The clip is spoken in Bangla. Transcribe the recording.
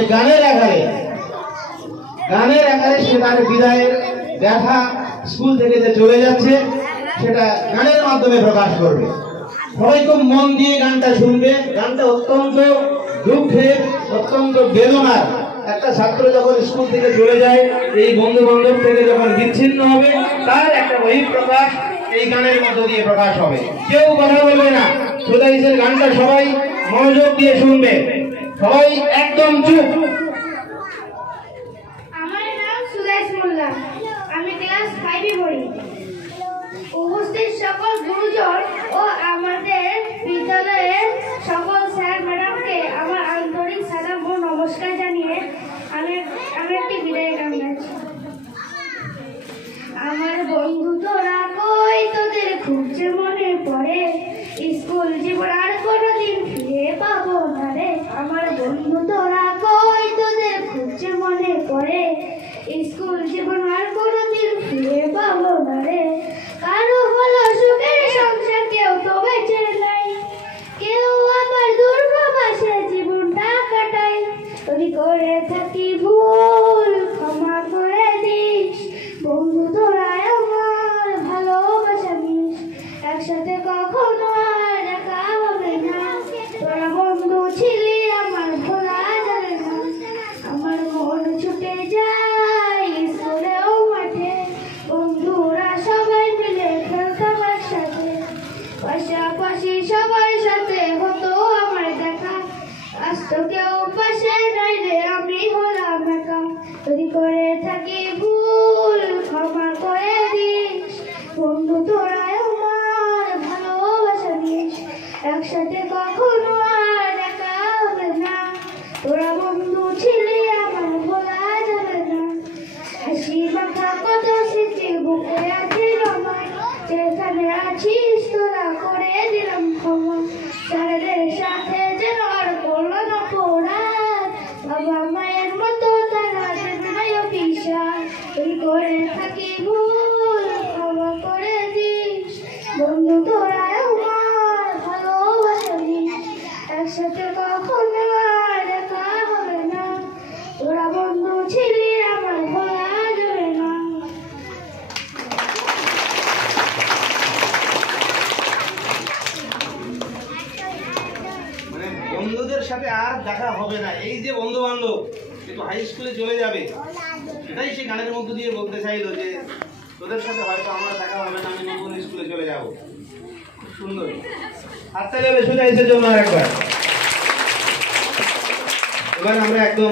সে গানের আকারে সে তার বিদায়ের দেখা স্কুল থেকে যে চলে যাচ্ছে সেটা গানের মাধ্যমে প্রকাশ করবে। সবাই খুব মন দিয়ে গানটা শুনবে। গানটা অত্যন্ত দুঃখের, অত্যন্ত বেদনার। একটা ছাত্র যখন স্কুল থেকে চলে যায়, এই বন্ধু বান্ধব থেকে যখন বিচ্ছিন্ন হবে, তার একটা বহিঃপ্রকাশ এই গানের মধ্য দিয়ে প্রকাশ হবে। কেউ কথা বলবে না, সুদাইসের গানটা সবাই মনোযোগ দিয়ে শুনবে। সবাই একদম চুপ। আমার নাম সুদাইস মোল্লা, আমি ক্লাস 5 এ পড়ি। উপস্থিত সকল গুরুজন ও আমাদের বিদ্যালয়ের সকল স্যার ম্যাডামকে আমার আন্তরিক সালাম ও নমস্কার জানিয়ে আমি একটি বিদায় গান গাইছি। আমার বন্ধু তোরা কই, তোদের খুব যে মনে পড়ে, স্কুল জীবন আর কোনোদিন ফিরে পাবো না রে। আমার বন্ধু তোরা কই, তোদের খুব যে মনে পড়ে, স্কুল জীবন আর কোনোদিন ফিরে পাবো না রে। কারো হলো সুখের সংসার, কেউ তো বেঁচে নাই, কেউ আবার দুর্ভাবাসে জীবনটা কাটায়। যদি করে থাকি ভুল ক্ষমা করে দিস, বন্ধু তোরা আমার ভালোবাসা নিস, একসাথে কখনো আর দেখা হবে না। তোরা বন্ধু ছিলি আমার ভোলা যাবে না। আমার মন ছুটে যায় স্কুলেও মাঠে, বন্ধুরা সবাই মিলে খেলতাম একসাথে, পাশাপাশি সবার সাথে হতো আমার দেখা। আজ তো কেউ পাশে নাই রে, আমি হলাম একা। যদি করে থাকি ভুল ক্ষমা করে দিস, বন্ধু তোরা আমার ভালোবাসা নিস, একসাথে কখনো আর দেখা হবে না। তোরা বন্ধু ছিলি আমার ভোলা যাবে না। হাসি মাখা কত স্মৃতি বুকে আছে জমা, যেখানে আছিস তোরা করে দিলাম ক্ষমা। স্যারেদের সাথে যেন আর করলো না পড়ার, বাবা মায়ের মতো তারা দেবে না অফিসার। তুই করে থাকি ভুল ক্ষমা করে দিস, বন্ধু তোরা আমার ভালোবাসা নিস, একসাথে কখনো আর দেখা হবে না। তোরা বন্ধু ছিলি আমার ভোলা যাবে না। মানে বন্ধুদের সাথে আর দেখা হবে না, এই যে বন্ধু বান্ধব কিন্তু হাই স্কুলে চলে যাবে, সেটাই সে গানের মধ্য দিয়ে বলতে চাইলো যে তোদের সাথে হয়তো আমার দেখা হবে না, আমি নতুন স্কুলে চলে যাবো। খুব সুন্দর। হাততালি হবে সুদাইসের জন্য আরেকবার। এবার আমরা একদম